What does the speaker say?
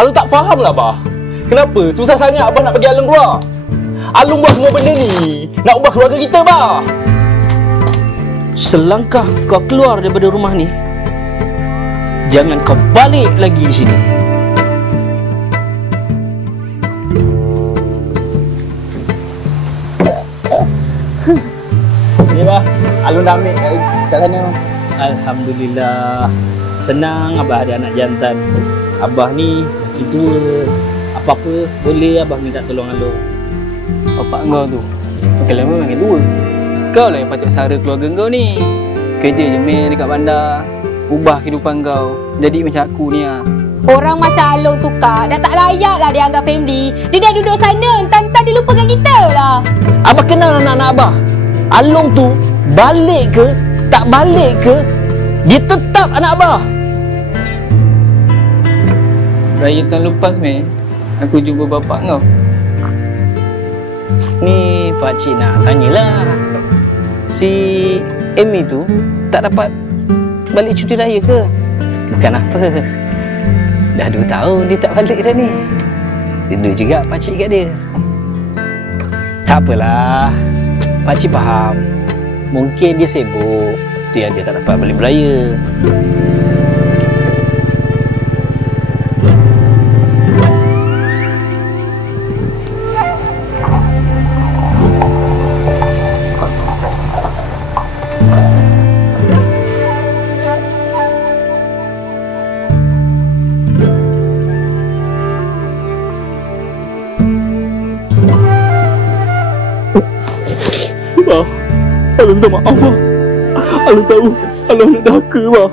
Alung tak faham lah, bah. Kenapa susah sangat abah nak bagi Alung keluar? Alung buat semua benda ni nak ubah keluarga kita, bah. Selangkah kau keluar daripada rumah ni, jangan kau balik lagi di sini. Ni, bah. Alung dah ambil kat sana. Alhamdulillah. Senang abah ada anak jantan. Abah ni laki tua. Apa-apa boleh abah minta tolong Alung. Bapak kau tu makin lama makin tua. Kau lah yang patut sara keluarga kau ni. Kerja je main dekat bandar, ubah kehidupan kau jadi macam aku ni lah. Orang macam Alung tu Kak, dah tak layak lah dia anggap family. Dia dah duduk sana, entah-entah dia lupakan kita lah. Abah kenal anak-anak abah. Alung tu balik ke tak balik ke, dia tetap anak abah. Raya tahun lepas meh, aku jumpa bapak kau. Ni pakcik nak tanyalah, si Amy tu tak dapat balik cuti raya ke? Bukan apa, dah 2 tahun dia tak balik dah ni. Rindu juga pakcik kat dia. Tak apalah, pakcik faham. Mungkin dia sibuk, tu yang dia tak dapat balik beraya. Bah, Alung minta maaf, bah. Alung tahu Alung nak daka, bah.